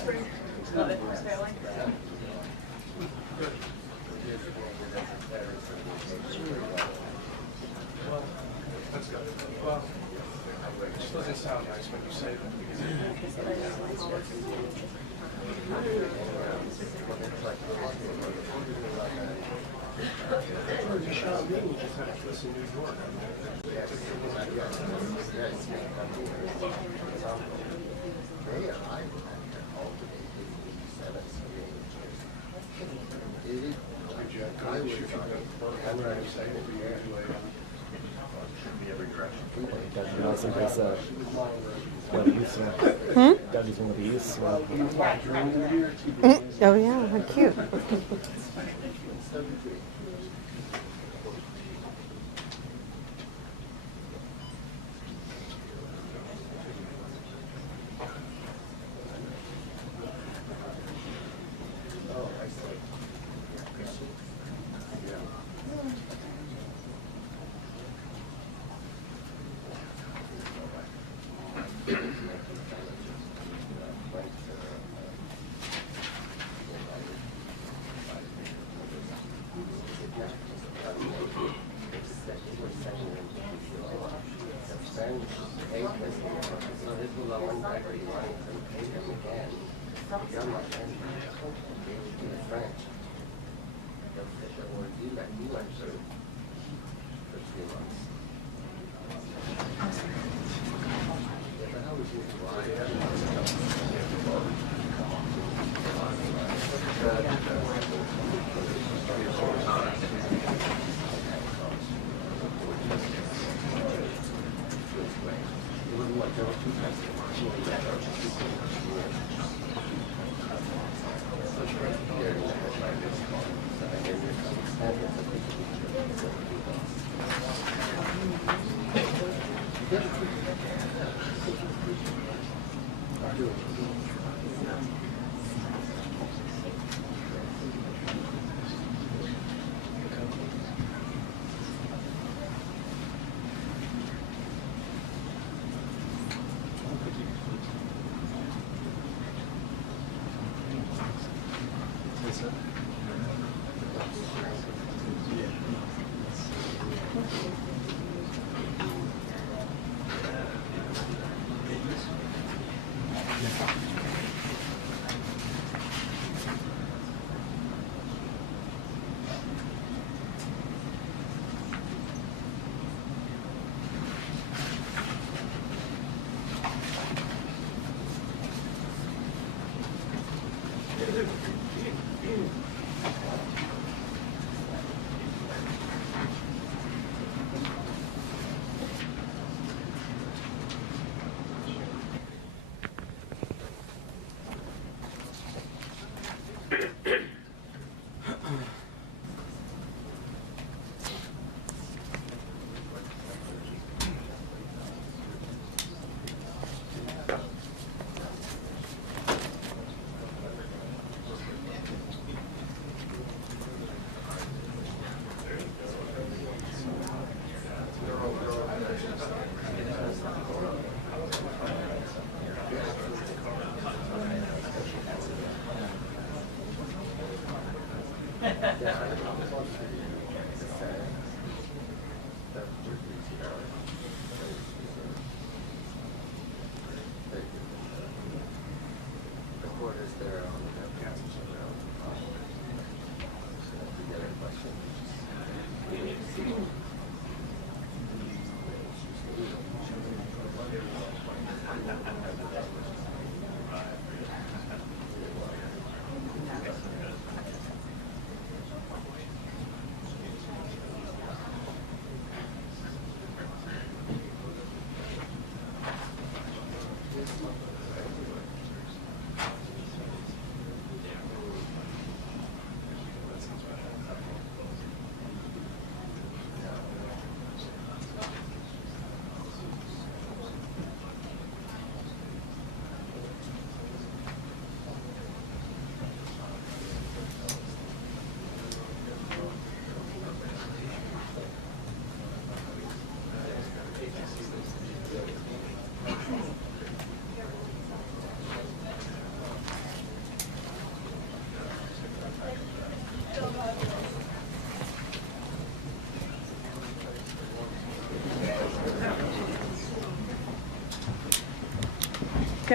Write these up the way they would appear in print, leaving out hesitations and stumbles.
Well, that's good. Well, it just doesn't sound nice when you say that. You shot me, you just have to listen to New York. Someplace one of the youths Dougie's one of the youths. Oh yeah, how cute.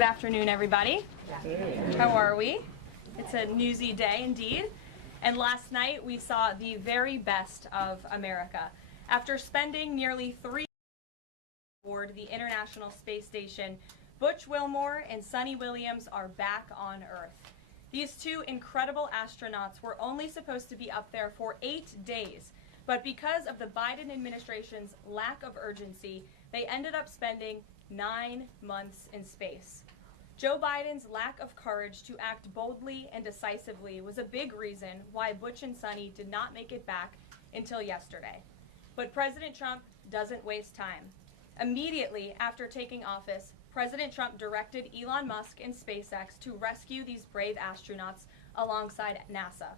afternoon, everybody. How are we? It's a newsy day indeed. And last night we saw the very best of America. After spending nearly 3 aboard the International Space Station, Butch Wilmore and Suni Williams are back on Earth. These two incredible astronauts were only supposed to be up there for 8 days, but because of the Biden administration's lack of urgency, they ended up spending 9 months in space. Joe Biden's lack of courage to act boldly and decisively was a big reason why Butch and Suni did not make it back until yesterday. But President Trump doesn't waste time. Immediately after taking office, President Trump directed Elon Musk and SpaceX to rescue these brave astronauts alongside NASA.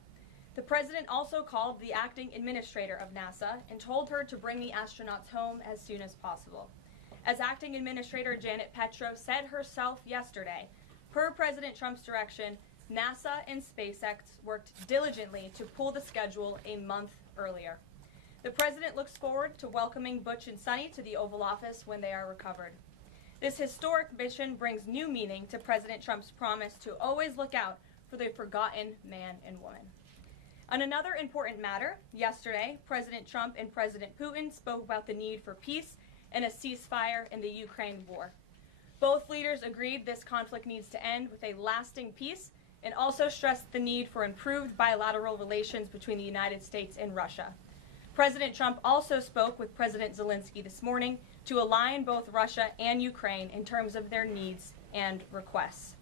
The president also called the acting administrator of NASA and told her to bring the astronauts home as soon as possible. As acting administrator Janet Petro said herself yesterday, per President Trump's direction, NASA and SpaceX worked diligently to pull the schedule a month earlier. The president looks forward to welcoming Butch and Suni to the Oval Office when they are recovered. This historic mission brings new meaning to President Trump's promise to always look out for the forgotten man and woman. On another important matter, yesterday, President Trump and President Putin spoke about the need for peace and a ceasefire in the Ukraine war. Both leaders agreed this conflict needs to end with a lasting peace and also stressed the need for improved bilateral relations between the United States and Russia. President Trump also spoke with President Zelensky this morning to align both Russia and Ukraine in terms of their needs and requests.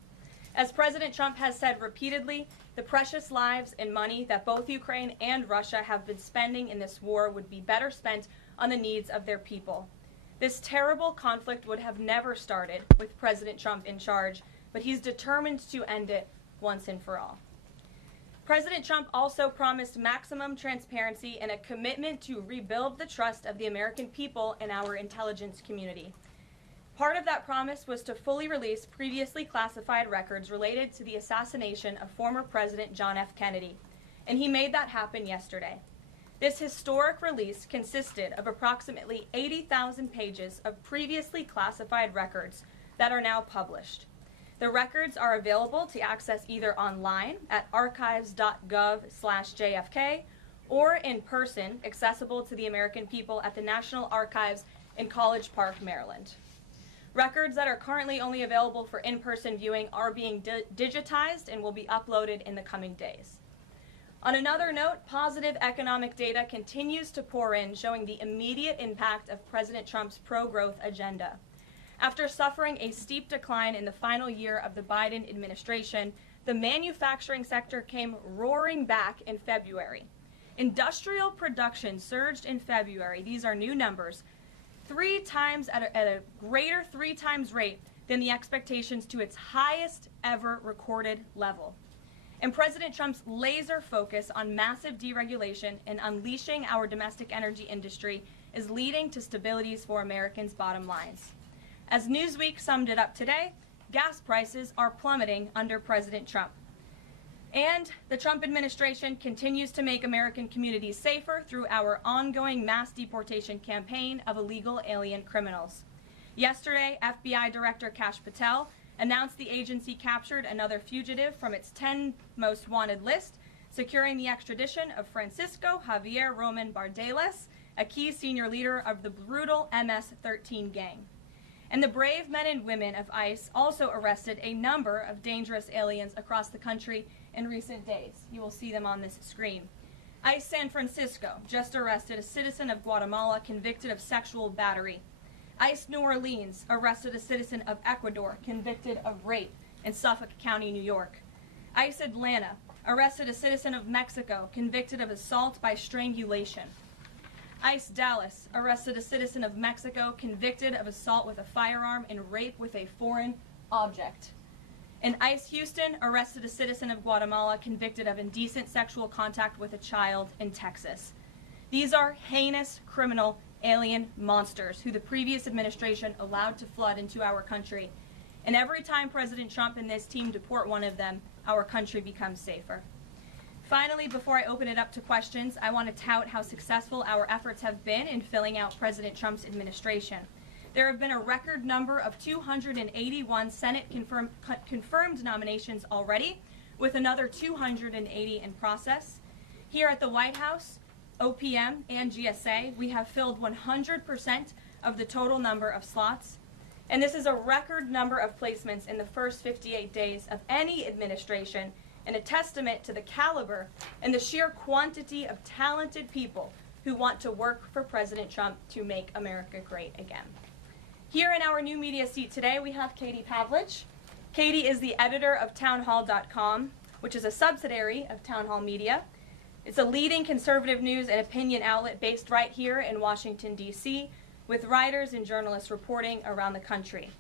As President Trump has said repeatedly, the precious lives and money that both Ukraine and Russia have been spending in this war would be better spent on the needs of their people. This terrible conflict would have never started with President Trump in charge, but he's determined to end it once and for all. President Trump also promised maximum transparency and a commitment to rebuild the trust of the American people and our intelligence community. Part of that promise was to fully release previously classified records related to the assassination of former President John F. Kennedy, and he made that happen yesterday. This historic release consisted of approximately 80,000 pages of previously classified records that are now published. The records are available to access either online at archives.gov/JFK or in person, accessible to the American people at the National Archives in College Park, Maryland. Records that are currently only available for in-person viewing are being digitized and will be uploaded in the coming days. On another note, positive economic data continues to pour in, showing the immediate impact of President Trump's pro-growth agenda. After suffering a steep decline in the final year of the Biden administration, the manufacturing sector came roaring back in February. Industrial production surged in February, these are new numbers, 3 times at a greater 3 times rate than the expectations to its highest ever recorded level. And President Trump's laser focus on massive deregulation and unleashing our domestic energy industry is leading to stabilities for Americans' bottom lines. As Newsweek summed it up today, gas prices are plummeting under President Trump. And the Trump administration continues to make American communities safer through our ongoing mass deportation campaign of illegal alien criminals. Yesterday, FBI Director Kash Patel announced the agency captured another fugitive from its 10 most wanted list, securing the extradition of Francisco Javier Roman Bardeles, a key senior leader of the brutal MS-13 gang. And the brave men and women of ICE also arrested a number of dangerous aliens across the country in recent days. You will see them on this screen. ICE San Francisco just arrested a citizen of Guatemala convicted of sexual battery. ICE New Orleans arrested a citizen of Ecuador convicted of rape in Suffolk County, New York. ICE Atlanta arrested a citizen of Mexico convicted of assault by strangulation. ICE Dallas arrested a citizen of Mexico convicted of assault with a firearm and rape with a foreign object. And ICE Houston arrested a citizen of Guatemala convicted of indecent sexual contact with a child in Texas. These are heinous criminal alien monsters who the previous administration allowed to flood into our country. And every time President Trump and this team deport one of them, our country becomes safer. Finally, before I open it up to questions, I want to tout how successful our efforts have been in filling out President Trump's administration. There have been a record number of 281 Senate confirmed nominations already, with another 280 in process. Here at the White House, OPM and GSA, we have filled 100% of the total number of slots. And this is a record number of placements in the first 58 days of any administration, and a testament to the caliber and the sheer quantity of talented people who want to work for President Trump to make America great again. Here in our new media seat today, we have Katie Pavlich. Katie is the editor of townhall.com, which is a subsidiary of Town Hall Media. It's a leading conservative news and opinion outlet based right here in Washington, D.C., with writers and journalists reporting around the country.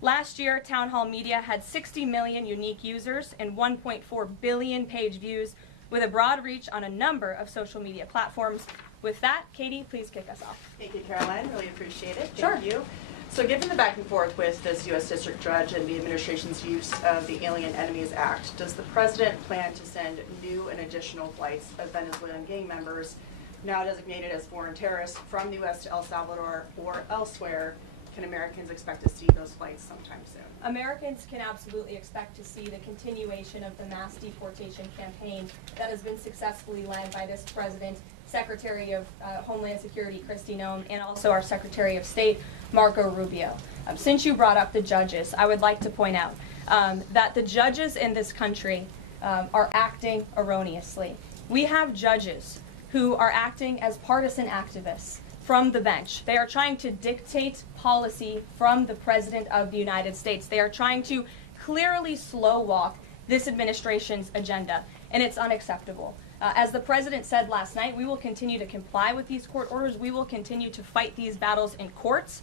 Last year, Town Hall Media had 60 million unique users and 1.4 billion page views, with a broad reach on a number of social media platforms. With that, Katie, please kick us off. Thank you, Caroline. Really appreciate it. Sure. Thank you. So given the back and forth with this U.S. District Judge and the administration's use of the Alien Enemies Act, does the President plan to send new and additional flights of Venezuelan gang members, now designated as foreign terrorists, from the U.S. to El Salvador or elsewhere? Can Americans expect to see those flights sometime soon? Americans can absolutely expect to see the continuation of the mass deportation campaign that has been successfully led by this president, Secretary of Homeland Security Kristi Noem, and also our Secretary of State, Marco Rubio. Since you brought up the judges, I would like to point out that the judges in this country are acting erroneously. We have judges who are acting as partisan activists from the bench. They are trying to dictate policy from the President of the United States. They are trying to clearly slow walk this administration's agenda, and it's unacceptable. As the President said last night, we will continue to comply with these court orders. We will continue to fight these battles in courts,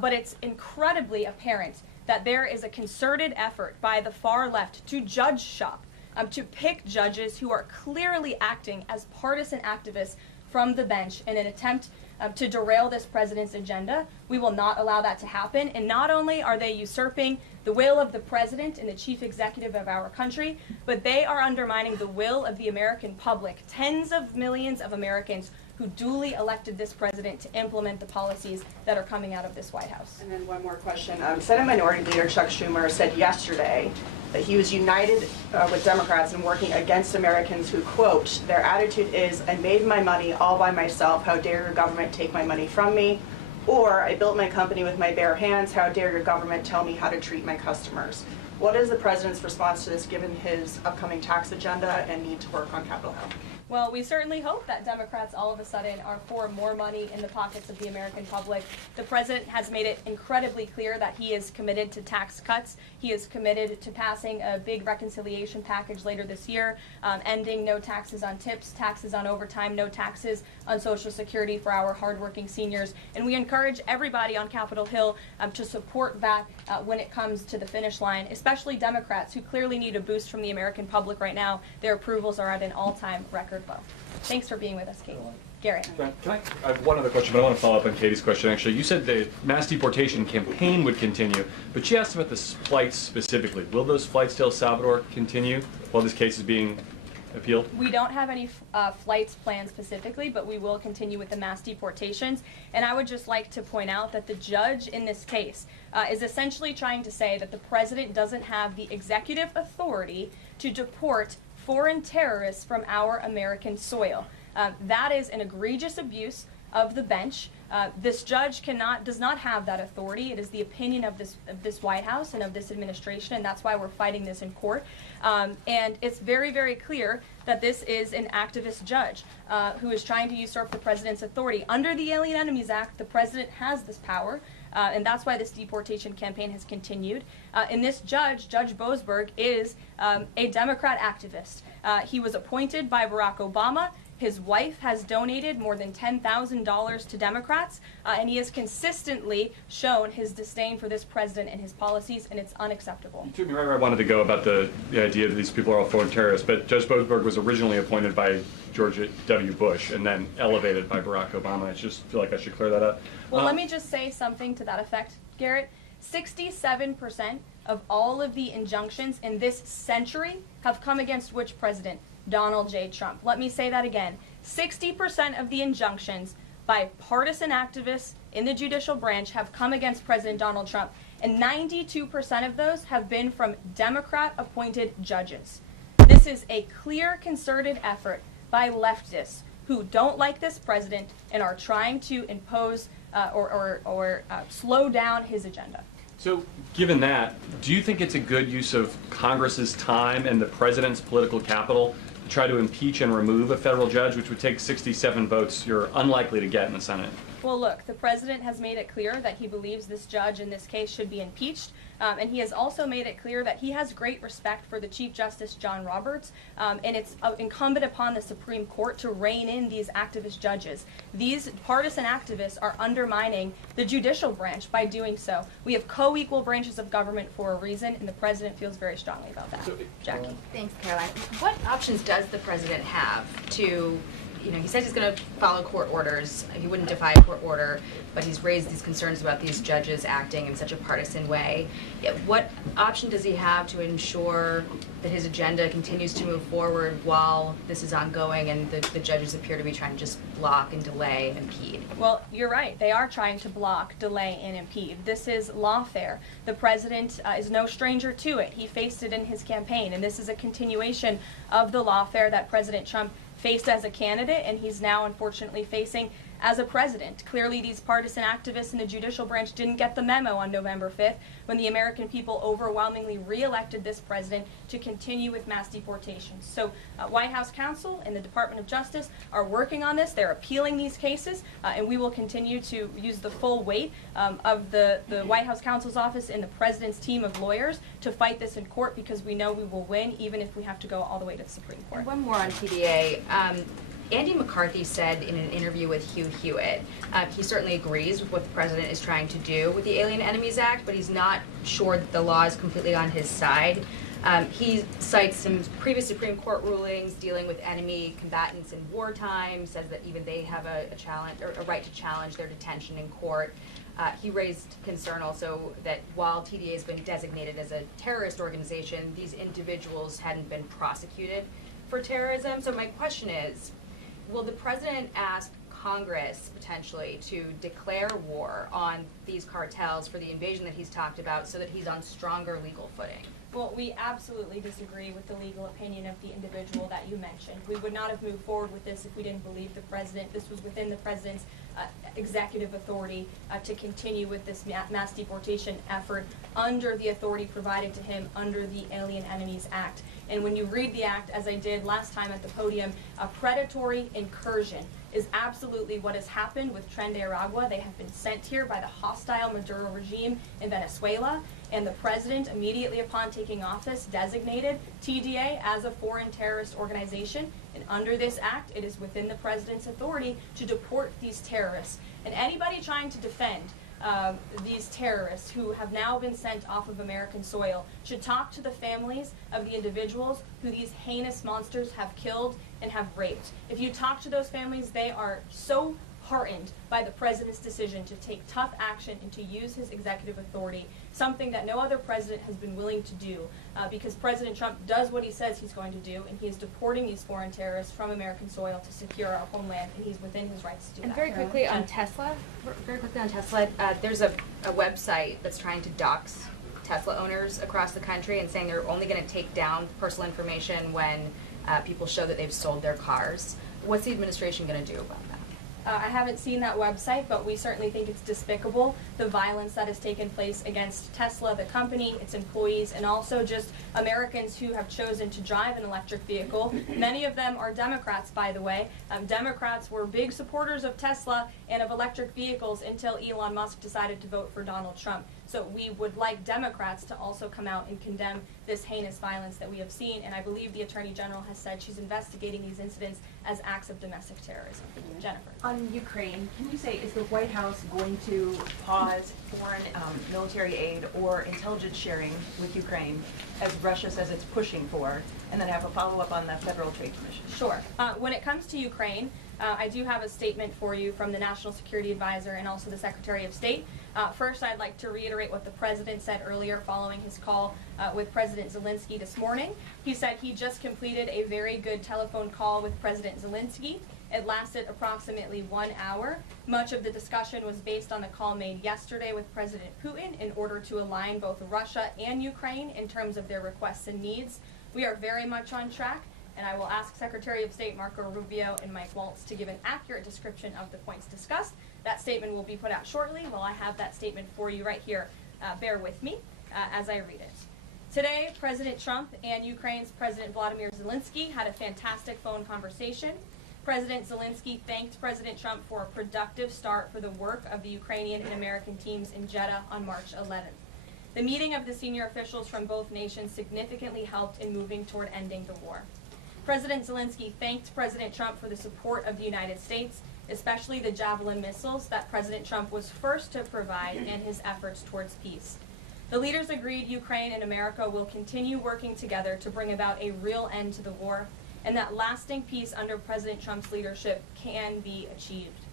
but it's incredibly apparent that there is a concerted effort by the far left to judge shop, to pick judges who are clearly acting as partisan activists from the bench in an attempt to derail this president's agenda. We will not allow that to happen. And not only are they usurping the will of the president and the chief executive of our country, but they are undermining the will of the American public, tens of millions of Americans who duly elected this president to implement the policies that are coming out of this White House. And then one more question. Senate Minority Leader Chuck Schumer said yesterday that he was united with Democrats in working against Americans who, quote, their attitude is, I made my money all by myself, how dare your government take my money from me? Or, I built my company with my bare hands, how dare your government tell me how to treat my customers? What is the president's response to this, given his upcoming tax agenda and need to work on Capitol Hill? Well, we certainly hope that Democrats all of a sudden are for more money in the pockets of the American public. The president has made it incredibly clear that he is committed to tax cuts. He is committed to passing a big reconciliation package later this year, ending no taxes on tips, taxes on overtime, no taxes on Social Security for our hardworking seniors. And we encourage everybody on Capitol Hill to support that when it comes to the finish line, especially Democrats who clearly need a boost from the American public right now. Their approvals are at an all-time record. Well, thanks for being with us, Katie. Gary. I have one other question, but I want to follow up on Katie's question, actually. You said the mass deportation campaign would continue, but she asked about the flights specifically. Will those flights to El Salvador continue while this case is being appealed? We don't have any flights planned specifically, but we will continue with the mass deportations. And I would just like to point out that the judge in this case is essentially trying to say that the president doesn't have the executive authority to deport foreign terrorists from our American soil. That is an egregious abuse of the bench. This judge does not have that authority. It is the opinion of this White House and of this administration, and that's why we're fighting this in court. And it's very, very clear that this is an activist judge who is trying to usurp the president's authority. Under the Alien Enemies Act, the president has this power. And that's why this deportation campaign has continued. And this judge, Judge Boasberg, is a Democrat activist. He was appointed by Barack Obama. His wife has donated more than $10,000 to Democrats, and he has consistently shown his disdain for this president and his policies, and it's unacceptable. You took me right where I wanted to go about the idea that these people are all foreign terrorists, but Judge Boasberg was originally appointed by George W. Bush and then elevated by Barack Obama. I just feel like I should clear that up. Well, let me just say something to that effect, Garrett. 67% of all of the injunctions in this century have come against which president? Donald J. Trump. Let me say that again. 60% of the injunctions by partisan activists in the judicial branch have come against President Donald Trump, and 92% of those have been from Democrat-appointed judges. This is a clear, concerted effort by leftists who don't like this president and are trying to impose or slow down his agenda. So, given that, do you think it's a good use of Congress's time and the president's political capital to try to impeach and remove a federal judge, which would take 67 votes you're unlikely to get in the Senate? Well, look, the president has made it clear that he believes this judge in this case should be impeached, and he has also made it clear that he has great respect for the Chief Justice John Roberts, and it's incumbent upon the Supreme Court to rein in these activist judges. These partisan activists are undermining the judicial branch by doing so. We have co-equal branches of government for a reason, and the president feels very strongly about that. Jackie. Thanks, Caroline. What options does the president have to, he says he's going to follow court orders. He wouldn't defy a court order, but he's raised these concerns about these judges acting in such a partisan way. Yet what option does he have to ensure that his agenda continues to move forward while this is ongoing and the judges appear to be trying to just block and delay and impede? Well, you're right. They are trying to block, delay, and impede. This is lawfare. The president is no stranger to it. He faced it in his campaign, and this is a continuation of the lawfare that President Trump faced as a candidate, and he's now unfortunately facing as a president. Clearly, these partisan activists in the judicial branch didn't get the memo on November 5th when the American people overwhelmingly re-elected this president to continue with mass deportations. So White House counsel and the Department of Justice are working on this. They're appealing these cases, and we will continue to use the full weight of the White House counsel's office and the president's team of lawyers to fight this in court, because we know we will win even if we have to go all the way to the Supreme Court. And one more on TDA. Andy McCarthy said in an interview with Hugh Hewitt, he certainly agrees with what the president is trying to do with the Alien Enemies Act, but he's not sure that the law is completely on his side. He cites some previous Supreme Court rulings dealing with enemy combatants in wartime, says that even they have a challenge or a right to challenge their detention in court. He raised concern also that while TDA has been designated as a terrorist organization, these individuals hadn't been prosecuted for terrorism. So my question is, will the president ask Congress potentially to declare war on these cartels for the invasion that he's talked about so that he's on stronger legal footing? Well, we absolutely disagree with the legal opinion of the individual that you mentioned. We would not have moved forward with this if we didn't believe this was within the president's executive authority to continue with this mass deportation effort under the authority provided to him under the Alien Enemies Act. And when you read the act, as I did last time at the podium, a predatory incursion is absolutely what has happened with Tren de Aragua. They have been sent here by the hostile Maduro regime in Venezuela, and the president, immediately upon taking office, designated TDA as a foreign terrorist organization. And under this act, it is within the president's authority to deport these terrorists. And anybody trying to defend these terrorists who have now been sent off of American soil should talk to the families of the individuals who these heinous monsters have killed and have raped. If you talk to those families, they are so heartened by the president's decision to take tough action and to use his executive authority, something that no other president has been willing to do, because President Trump does what he says he's going to do, and he is deporting these foreign terrorists from American soil to secure our homeland, and he's within his rights to do that. And very quickly on Tesla, there's a website that's trying to dox Tesla owners across the country and saying they're only going to take down personal information when people show that they've sold their cars. What's the administration going to do about that? I haven't seen that website, but we certainly think it's despicable, the violence that has taken place against Tesla, the company, its employees, and also just Americans who have chosen to drive an electric vehicle. Many of them are Democrats, by the way. Democrats were big supporters of Tesla and of electric vehicles until Elon Musk decided to vote for Donald Trump. So we would like Democrats to also come out and condemn this heinous violence that we have seen, and I believe the Attorney General has said she's investigating these incidents as acts of domestic terrorism. Jennifer. On Ukraine, can you say, is the White House going to pause foreign military aid or intelligence sharing with Ukraine, as Russia says it's pushing for, and then have a follow-up on the Federal Trade Commission? Sure. When it comes to Ukraine, I do have a statement for you from the National Security Advisor and also the Secretary of State. First, I'd like to reiterate what the President said earlier following his call with President Zelensky this morning. He said he just completed a very good telephone call with President Zelensky. It lasted approximately 1 hour. Much of the discussion was based on the call made yesterday with President Putin in order to align both Russia and Ukraine in terms of their requests and needs. We are very much on track, and I will ask Secretary of State Marco Rubio and Mike Waltz to give an accurate description of the points discussed. That statement will be put out shortly. Well, I have that statement for you right here. Bear with me as I read it. Today, President Trump and Ukraine's President Vladimir Zelensky had a fantastic phone conversation. President Zelensky thanked President Trump for a productive start for the work of the Ukrainian and American teams in Jeddah on March 11th. The meeting of the senior officials from both nations significantly helped in moving toward ending the war. President Zelensky thanked President Trump for the support of the United States, especially the Javelin missiles that President Trump was first to provide and his efforts towards peace. The leaders agreed Ukraine and America will continue working together to bring about a real end to the war, and that lasting peace under President Trump's leadership can be achieved.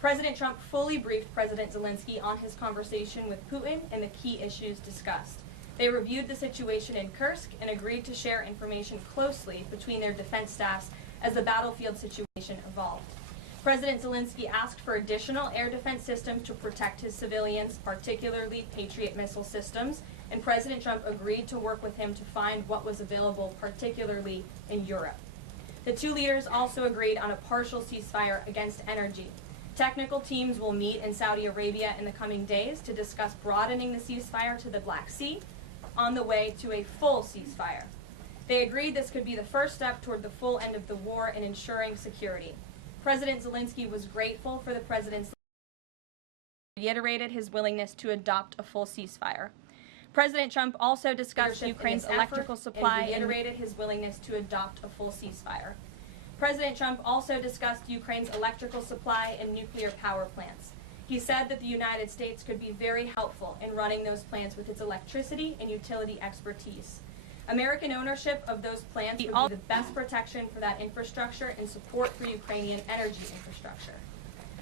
President Trump fully briefed President Zelensky on his conversation with Putin and the key issues discussed. They reviewed the situation in Kursk and agreed to share information closely between their defense staffs as the battlefield situation evolved. President Zelensky asked for additional air defense systems to protect his civilians, particularly Patriot missile systems, and President Trump agreed to work with him to find what was available, particularly in Europe. The two leaders also agreed on a partial ceasefire against energy. Technical teams will meet in Saudi Arabia in the coming days to discuss broadening the ceasefire to the Black Sea on the way to a full ceasefire. They agreed this could be the first step toward the full end of the war and ensuring security. President Zelensky was grateful for the president's reiterated his willingness to adopt a full ceasefire. President Trump also discussed Ukraine's electrical supply and reiterated his willingness to adopt a full ceasefire. President Trump also discussed Ukraine's electrical supply and nuclear power plants. He said that the United States could be very helpful in running those plants with its electricity and utility expertise. American ownership of those plants would be the best protection for that infrastructure and support for Ukrainian energy infrastructure.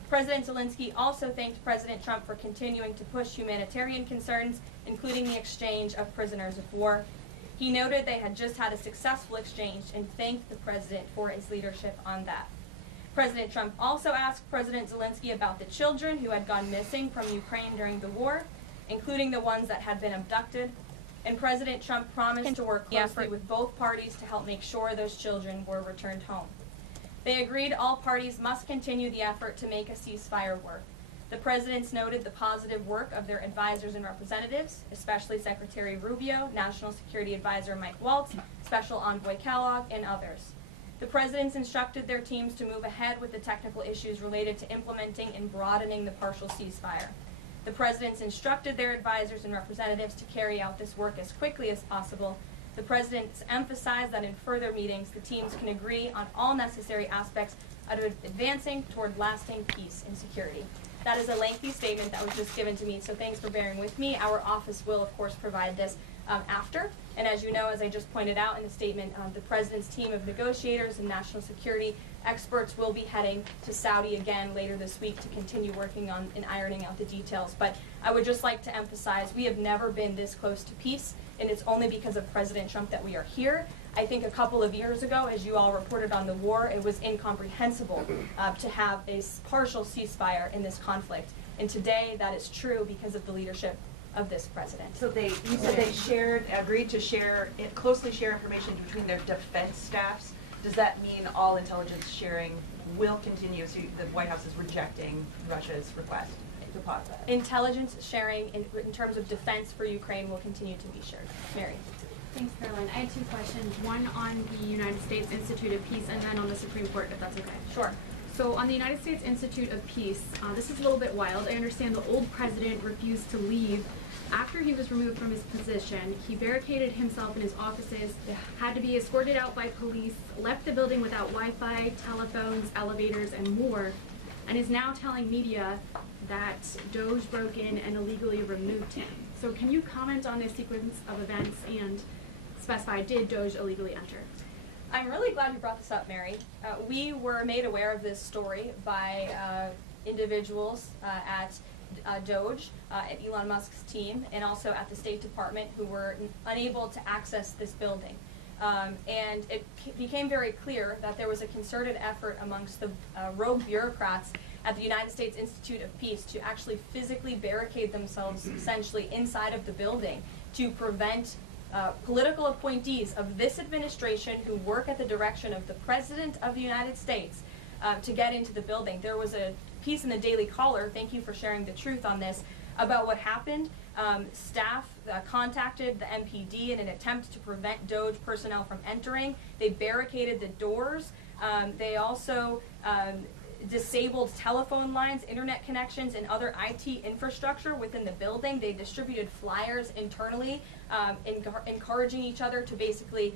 President Zelensky also thanked President Trump for continuing to push humanitarian concerns, including the exchange of prisoners of war. He noted they had just had a successful exchange and thanked the president for his leadership on that. President Trump also asked President Zelensky about the children who had gone missing from Ukraine during the war, including the ones that had been abducted. And President Trump promised to work closely with both parties to help make sure those children were returned home. They agreed all parties must continue the effort to make a ceasefire work. The presidents noted the positive work of their advisors and representatives, especially Secretary Rubio, National Security Advisor Mike Waltz, Special Envoy Kellogg, and others. The presidents instructed their teams to move ahead with the technical issues related to implementing and broadening the partial ceasefire. The presidents instructed their advisors and representatives to carry out this work as quickly as possible. The presidents emphasized that in further meetings, the teams can agree on all necessary aspects of advancing toward lasting peace and security. That is a lengthy statement that was just given to me, so thanks for bearing with me. Our office will, of course, provide this after. And as you know, as I just pointed out in the statement, the president's team of negotiators and national security experts will be heading to Saudi again later this week to continue working on and ironing out the details. But I would just like to emphasize we have never been this close to peace, and it's only because of President Trump that we are here. I think a couple of years ago, as you all reported on the war, it was incomprehensible to have a partial ceasefire in this conflict. And today that is true because of the leadership of this president. So you said they agreed to closely share information between their defense staffs. Does that mean all intelligence sharing will continue? So the White House is rejecting Russia's request to pause that? Intelligence sharing in terms of defense for Ukraine will continue to be shared. Mary. Thanks, Caroline. I had two questions. One on the United States Institute of Peace and then on the Supreme Court, if that's okay. Sure. So on the United States Institute of Peace, this is a little bit wild. I understand the old president refused to leave after he was removed from his position. He barricaded himself in his offices, had to be escorted out by police, left the building without Wi-Fi, telephones, elevators, and more, and is now telling media that Doge broke in and illegally removed him. So can you comment on this sequence of events and specify, did Doge illegally enter? I'm really glad you brought this up, Mary. We were made aware of this story by individuals at Doge, at Elon Musk's team, and also at the State Department, who were unable to access this building. And it became very clear that there was a concerted effort amongst the rogue bureaucrats at the United States Institute of Peace to actually physically barricade themselves essentially inside of the building to prevent political appointees of this administration who work at the direction of the President of the United States to get into the building. There was a piece in the Daily Caller, thank you for sharing the truth on this, about what happened. Staff contacted the MPD in an attempt to prevent DOJ personnel from entering. They barricaded the doors. They also disabled telephone lines, internet connections, and other IT infrastructure within the building. They distributed flyers internally, encouraging each other to basically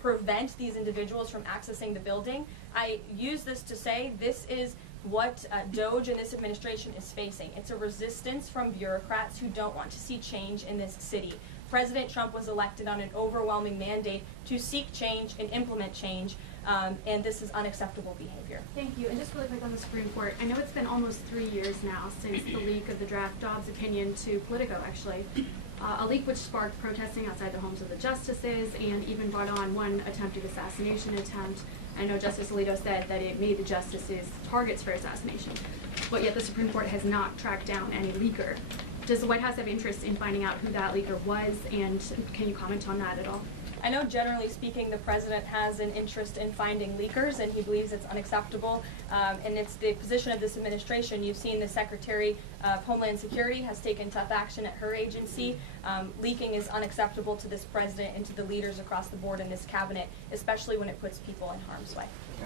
prevent these individuals from accessing the building. I use this to say this is what DOJ and this administration is facing. It's a resistance from bureaucrats who don't want to see change in this city. President Trump was elected on an overwhelming mandate to seek change and implement change, and this is unacceptable behavior. Thank you. And just really quick on the Supreme Court, I know it's been almost 3 years now since the leak of the draft Dobbs opinion to Politico, actually. A leak which sparked protesting outside the homes of the justices and even brought on one attempted assassination attempt. I know Justice Alito said that it made the justices targets for assassination, but yet the Supreme Court has not tracked down any leaker. Does the White House have interest in finding out who that leaker was, and can you comment on that at all? I know generally speaking the president has an interest in finding leakers and he believes it's unacceptable, and it's the position of this administration. You've seen the Secretary of Homeland Security has taken tough action at her agency. Leaking is unacceptable to this president and to the leaders across the board in this cabinet, especially when it puts people in harm's way.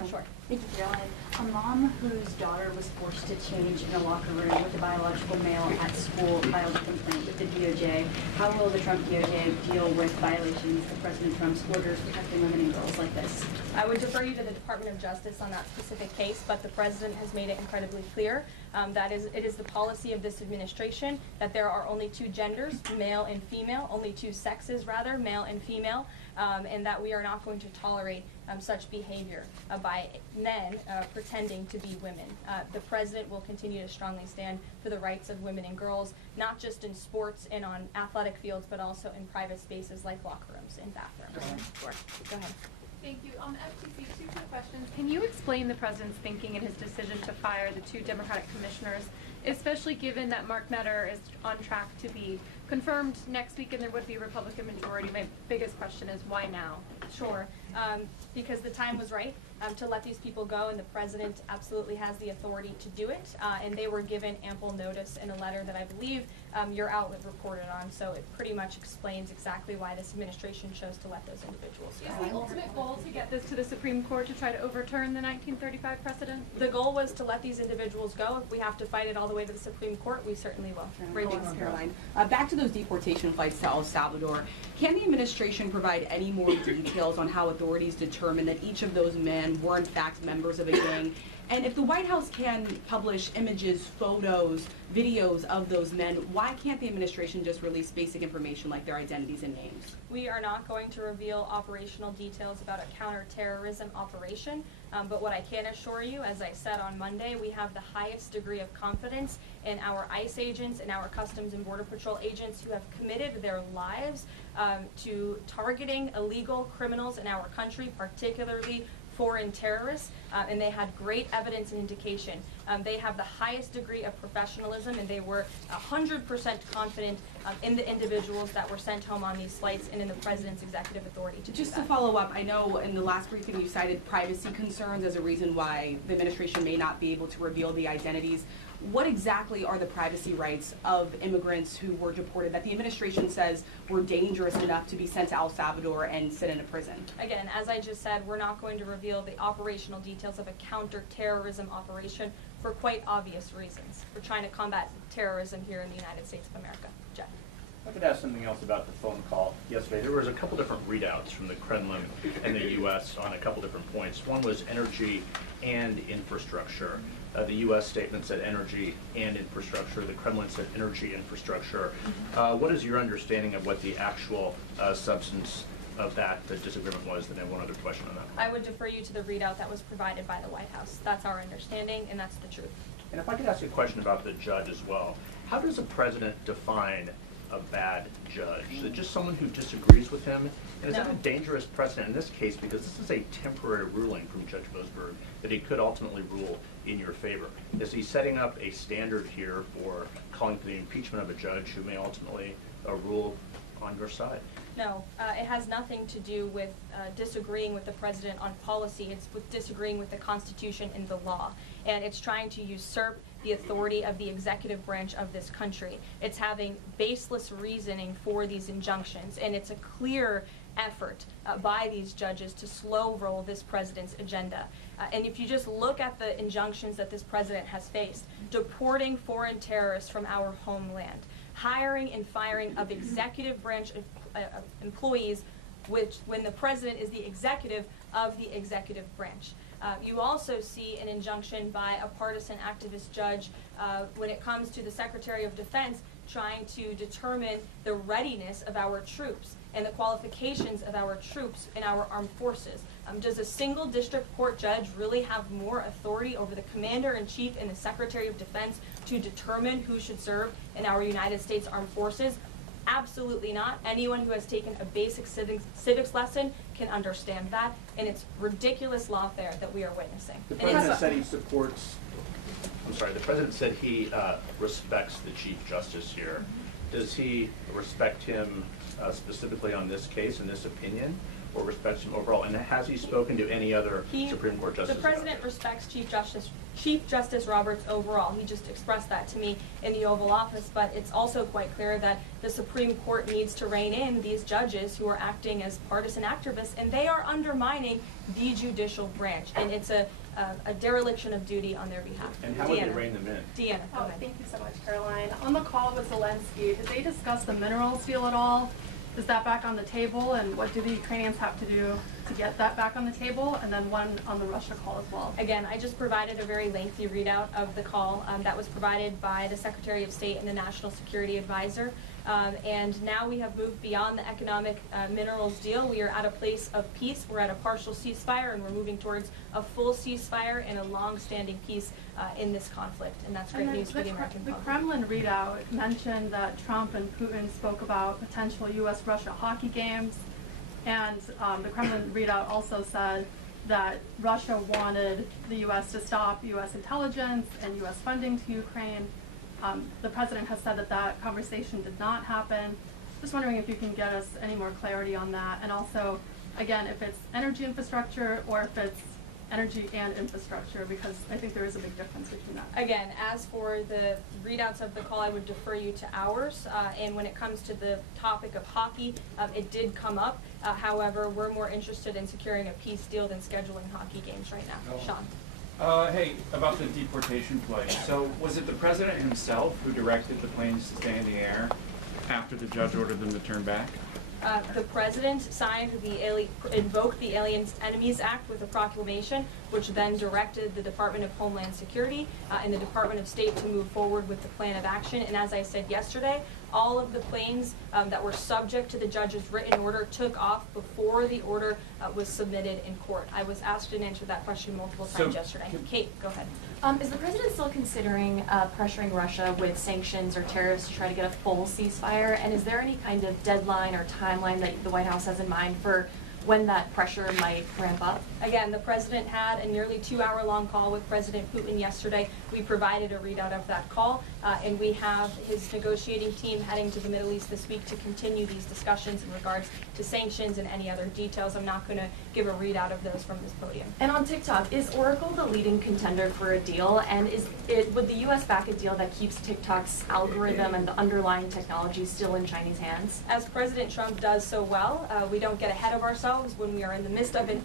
Sure. Thank you, Caroline. A mom whose daughter was forced to change in a locker room with a biological male at school filed a complaint with the DOJ. How will the Trump DOJ deal with violations of President Trump's orders protecting women and girls like this? I would defer you to the Department of Justice on that specific case, but the president has made it incredibly clear that it is the policy of this administration that there are only two genders, male and female, only two sexes rather, male and female, and that we are not going to tolerate such behavior by men pretending to be women. The president will continue to strongly stand for the rights of women and girls, not just in sports and on athletic fields, but also in private spaces like locker rooms and bathrooms. Sure. Go ahead. Thank you. On FTC, two quick questions. Can you explain the president's thinking in his decision to fire the two Democratic commissioners, especially given that Mark Meadow is on track to be confirmed next week and there would be a Republican majority? My biggest question is why now? Sure, because the time was right to let these people go, and the president absolutely has the authority to do it, and they were given ample notice in a letter that I believe your outlet reported on, so it pretty much explains exactly why this administration chose to let those individuals go. Is the ultimate goal to get this to the Supreme Court to try to overturn the 1935 precedent? The goal was to let these individuals go. If we have to fight it all the way to the Supreme Court, we certainly will. Thanks, Caroline. Back to those deportation flights to El Salvador. Can the administration provide any more details on how authorities determined that each of those men were in fact members of a gang? And if the White House can publish images, photos, videos of those men, why can't the administration just release basic information like their identities and names? We are not going to reveal operational details about a counterterrorism operation, but what I can assure you, as I said on Monday, we have the highest degree of confidence in our ICE agents and our Customs and Border Patrol agents who have committed their lives to targeting illegal criminals in our country, particularly foreign terrorists, and they had great evidence and indication. They have the highest degree of professionalism, and they were 100% confident in the individuals that were sent home on these flights and in the president's executive authority to do that. Just to follow up, I know in the last briefing you cited privacy concerns as a reason why the administration may not be able to reveal the identities. What exactly are the privacy rights of immigrants who were deported that the administration says were dangerous enough to be sent to El Salvador and sit in a prison? Again, as I just said, we're not going to reveal the operational details of a counterterrorism operation for quite obvious reasons. We're trying to combat terrorism here in the United States of America. Jeff. I could ask something else about the phone call yesterday. There was a couple different readouts from the Kremlin and the U.S. on a couple different points. One was energy and infrastructure. The U.S. statement said energy and infrastructure. The Kremlin said energy infrastructure. What is your understanding of what the actual substance of that disagreement was? And then one other question on that. I would defer you to the readout that was provided by the White House. That's our understanding, and that's the truth. And if I could ask you a question about the judge as well. How does a president define a bad judge? Is it just someone who disagrees with him? And is that a dangerous precedent in this case, because this is a temporary ruling from Judge Boasberg that he could ultimately rule in your favor? Is he setting up a standard here for calling for the impeachment of a judge who may ultimately rule on your side? No, it has nothing to do with disagreeing with the president on policy. It's with disagreeing with the Constitution and the law. And it's trying to usurp the authority of the executive branch of this country. It's having baseless reasoning for these injunctions. And it's a clear effort by these judges to slow roll this president's agenda. And if you just look at the injunctions that this president has faced, deporting foreign terrorists from our homeland, hiring and firing of executive branch employees, which when the president is the executive of the executive branch. You also see an injunction by a partisan activist judge when it comes to the Secretary of Defense trying to determine the readiness of our troops and the qualifications of our troops in our armed forces. Does a single district court judge really have more authority over the Commander-in-Chief and the Secretary of Defense to determine who should serve in our United States Armed Forces? Absolutely not. Anyone who has taken a basic civics lesson can understand that, and it's ridiculous lawfare that we are witnessing. The president said he supports. I'm sorry, the president said he respects the Chief Justice here. Does he respect him specifically on this case and this opinion, or respects him overall? And has he spoken to any other Supreme Court justices? The president respects Chief Justice Roberts overall. He just expressed that to me in the Oval Office, but it's also quite clear that the Supreme Court needs to rein in these judges who are acting as partisan activists, and they are undermining the judicial branch, and it's a dereliction of duty on their behalf. And how would they rein them in? Deanna, go ahead. Thank you so much, Caroline. On the call with Zelensky, did they discuss the minerals deal at all? Is that back on the table, and what do the Ukrainians have to do to get that back on the table? And then one on the Russia call as well. Again, I just provided a very lengthy readout of the call that was provided by the Secretary of State and the National Security Advisor. And now we have moved beyond the economic minerals deal. We are at a place of peace. We're at a partial ceasefire, and we're moving towards a full ceasefire and a long-standing peace in this conflict. And that's great news for the American public. The Kremlin readout mentioned that Trump and Putin spoke about potential U.S.-Russia hockey games. And the Kremlin readout also said that Russia wanted the U.S. to stop U.S. intelligence and U.S. funding to Ukraine. The president has said that that conversation did not happen. Just wondering if you can get us any more clarity on that. And also, again, if it's energy infrastructure or if it's energy and infrastructure, because I think there is a big difference between that. Again, as for the readouts of the call, I would defer you to ours. And when it comes to the topic of hockey, it did come up. However, we're more interested in securing a peace deal than scheduling hockey games right now. Sean. Hey, about the deportation flight. So was it the president himself who directed the planes to stay in the air after the judge ordered them to turn back? The president invoked the Alien Enemies Act with a proclamation, which then directed the Department of Homeland Security and the Department of State to move forward with the plan of action. And as I said yesterday, all of the planes that were subject to the judge's written order took off before the order was submitted in court. I was asked and answered that question multiple times yesterday. Kate, go ahead. Is the president still considering pressuring Russia with sanctions or tariffs to try to get a full ceasefire? And is there any kind of deadline or timeline that the White House has in mind for when that pressure might ramp up? Again, the president had a nearly 2-hour-long call with President Putin yesterday. We provided a readout of that call, and we have his negotiating team heading to the Middle East this week to continue these discussions in regards to sanctions and any other details. I'm not going to give a readout of those from this podium. And on TikTok, is Oracle the leading contender for a deal? And would the U.S. back a deal that keeps TikTok's algorithm and the underlying technology still in Chinese hands? As President Trump does so well, we don't get ahead of ourselves when we are in the midst of the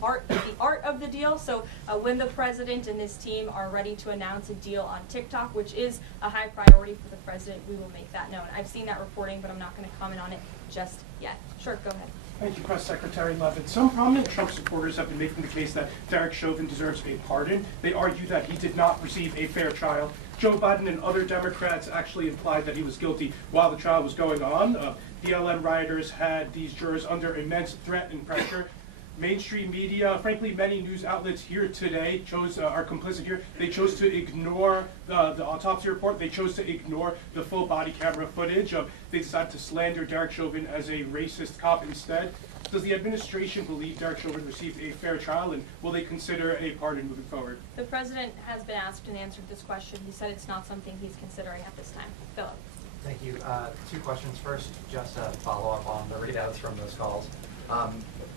art of the deal. So when the president and his team are ready to announce a deal on TikTok, which is a high priority for the president, we will make that known. I've seen that reporting, but I'm not going to comment on it just yet. Sure, go ahead. Thank you, Press Secretary Leavitt. Some prominent Trump supporters have been making the case that Derek Chauvin deserves a pardon. They argue that he did not receive a fair trial. Joe Biden and other Democrats actually implied that he was guilty while the trial was going on. BLM rioters had these jurors under immense threat and pressure. mainstream media, frankly, many news outlets here today are complicit here. They chose to ignore the autopsy report. They chose to ignore the full body camera footage. They decided to slander Derek Chauvin as a racist cop instead. Does the administration believe Derek Chauvin received a fair trial, and will they consider a pardon moving forward? The president has been asked and answered this question. He said it's not something he's considering at this time. Philip. Thank you. Two questions. First, just a follow-up on the readouts from those calls.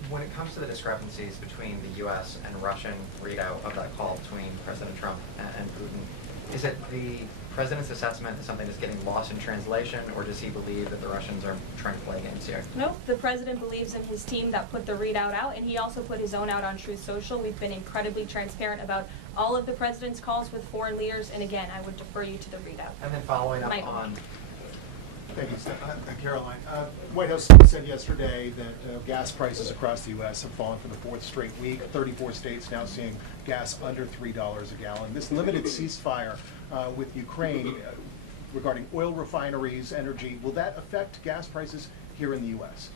When it comes to the discrepancies between the U.S. and Russian readout of that call between President Trump and Putin, is it the president's assessment is something that's getting lost in translation, or does he believe that the Russians are trying to play games here? No, the president believes in his team that put the readout out, and he also put his own out on Truth Social. We've been incredibly transparent about all of the president's calls with foreign leaders, and again, I would defer you to the readout. And then following up Michael. on... Thank you, Karoline. White House said yesterday that gas prices across the U.S. have fallen for the fourth straight week. 34 states now seeing gas under $3 a gallon. This limited ceasefire with Ukraine regarding oil refineries, energy, will that affect gas prices here in the U.S.?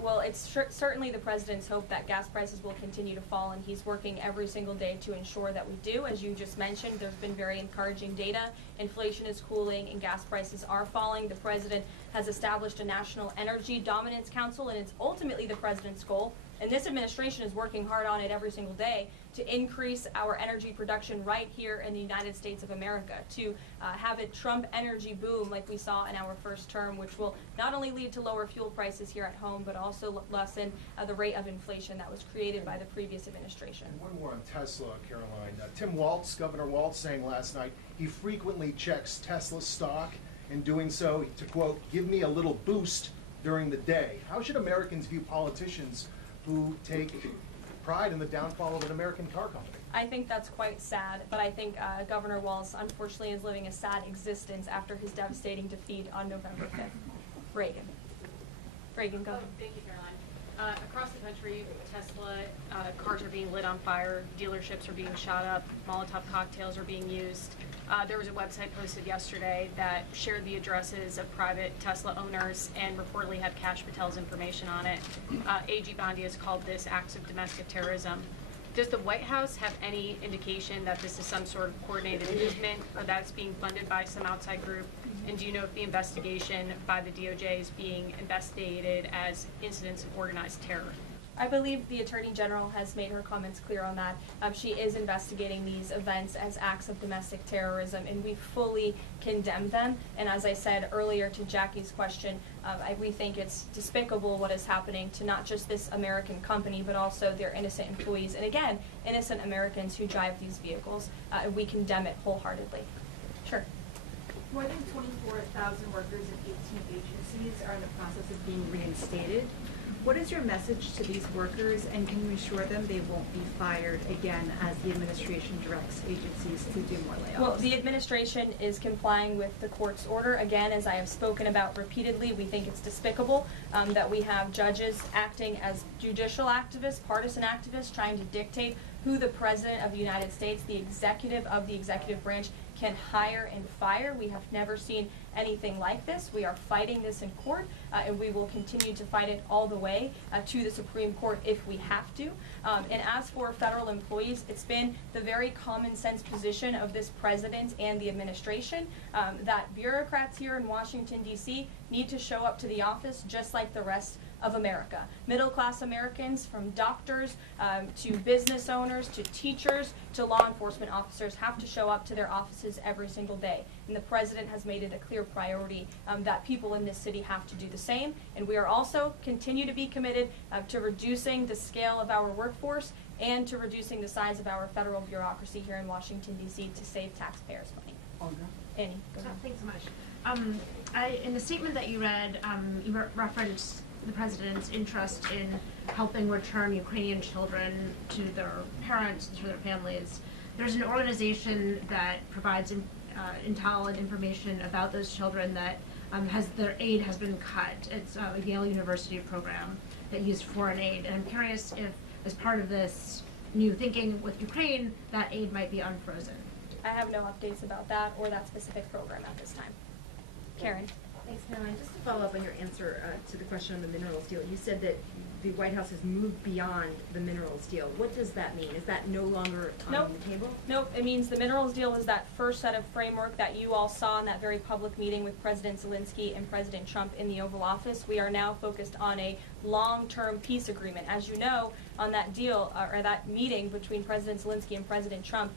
Well, it's certainly the president's hope that gas prices will continue to fall, and he's working every single day to ensure that we do. As you just mentioned, there's been very encouraging data. Inflation is cooling and gas prices are falling. The president has established a National Energy Dominance Council, and it's ultimately the president's goal, and this administration is working hard on it every single day, to increase our energy production right here in the United States of America, to have a Trump energy boom like we saw in our first term, which will not only lead to lower fuel prices here at home, but also lessen the rate of inflation that was created by the previous administration. And one more on Tesla, Caroline. Tim Walz, Governor Walz, saying last night he frequently checks Tesla stock, in doing so to, quote, give me a little boost during the day. How should Americans view politicians who take pride in the downfall of an American car company? I think that's quite sad, but I think Governor Walz unfortunately is living a sad existence after his devastating defeat on November 5th. Reagan, go ahead. Thank you, Caroline. Across the country, Tesla cars are being lit on fire, dealerships are being shot up, Molotov cocktails are being used. There was a website posted yesterday that shared the addresses of private Tesla owners and reportedly had Kash Patel's information on it. AG Bondi has called this acts of domestic terrorism. Does the White House have any indication that this is some sort of coordinated movement or that it's being funded by some outside group? And do you know if the investigation by the DOJ is being investigated as incidents of organized terror? I believe the Attorney General has made her comments clear on that. She is investigating these events as acts of domestic terrorism, and we fully condemn them. And as I said earlier to Jackie's question, we think it's despicable what is happening to not just this American company, but also their innocent employees. And again, innocent Americans who drive these vehicles. We condemn it wholeheartedly. Sure. More than 24,000 workers in 18 agencies are in the process of being reinstated. What is your message to these workers, and can you assure them they won't be fired again as the administration directs agencies to do more layoffs? Well, the administration is complying with the court's order. Again, as I have spoken about repeatedly, we think it's despicable that we have judges acting as judicial activists, partisan activists, trying to dictate who the President of the United States, the executive of the executive branch, can hire and fire. We have never seen anything like this. We are fighting this in court, and we will continue to fight it all the way to the Supreme Court if we have to. And as for federal employees, it's been the very common sense position of this president and the administration that bureaucrats here in Washington, D.C. need to show up to the office just like the rest of America. Middle-class Americans, from doctors to business owners to teachers to law enforcement officers, have to show up to their offices every single day. And the president has made it a clear priority that people in this city have to do the same. And we are also continue to be committed to reducing the scale of our workforce and to reducing the size of our federal bureaucracy here in Washington, D.C. to save taxpayers' money. Annie, go ahead. Thanks so much. In the statement that you read, you referenced the president's interest in helping return Ukrainian children to their parents, to their families. There's an organization that provides intel and information about those children that their aid has been cut. It's a Yale University program that used foreign aid. And I'm curious if, as part of this new thinking with Ukraine, that aid might be unfrozen. I have no updates about that or that specific program at this time. Karen. Thanks, Caroline. Just to follow up on your answer to the question on the minerals deal, you said that the White House has moved beyond the minerals deal. What does that mean? Is that no longer on the table? Nope, it means the minerals deal was that first set of framework that you all saw in that very public meeting with President Zelensky and President Trump in the Oval Office. We are now focused on a long-term peace agreement. As you know, on that deal, or that meeting between President Zelensky and President Trump,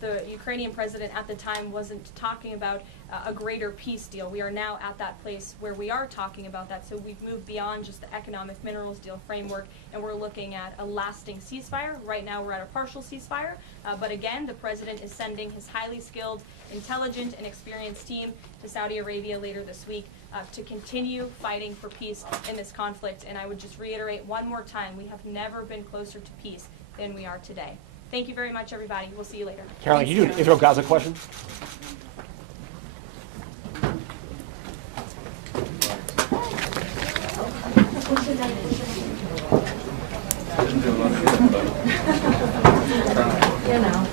the Ukrainian president at the time wasn't talking about a greater peace deal. We are now at that place where we are talking about that. So we've moved beyond just the economic minerals deal framework, and we're looking at a lasting ceasefire. Right now we're at a partial ceasefire, but again, the president is sending his highly skilled, intelligent, and experienced team to Saudi Arabia later this week to continue fighting for peace in this conflict. And I would just reiterate one more time, we have never been closer to peace than we are today. Thank you very much, everybody. We'll see you later. Caroline, can you do an Israel-Gaza question? You know.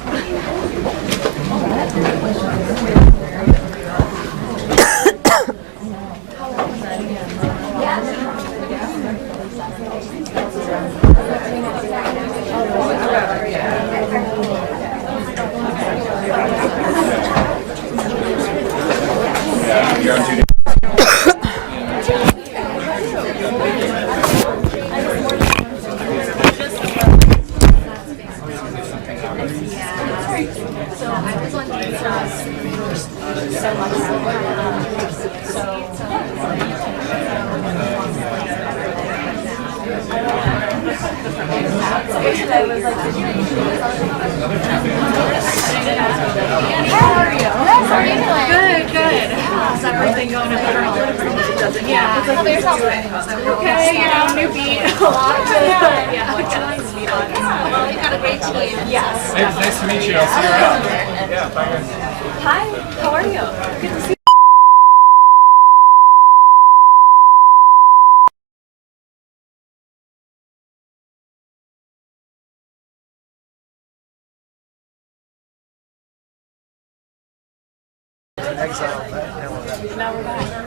Good, good. How's everything going at the Yeah. Tell me yourself. Okay, you know, new beat. A lot. Good. Yeah. Nice to meet on. Well, you've got a great team. Yes. Hey, nice to meet you. I'll see you around. Yeah, bye guys. Hi, how are you? Good to see you. Exile. Now we're back.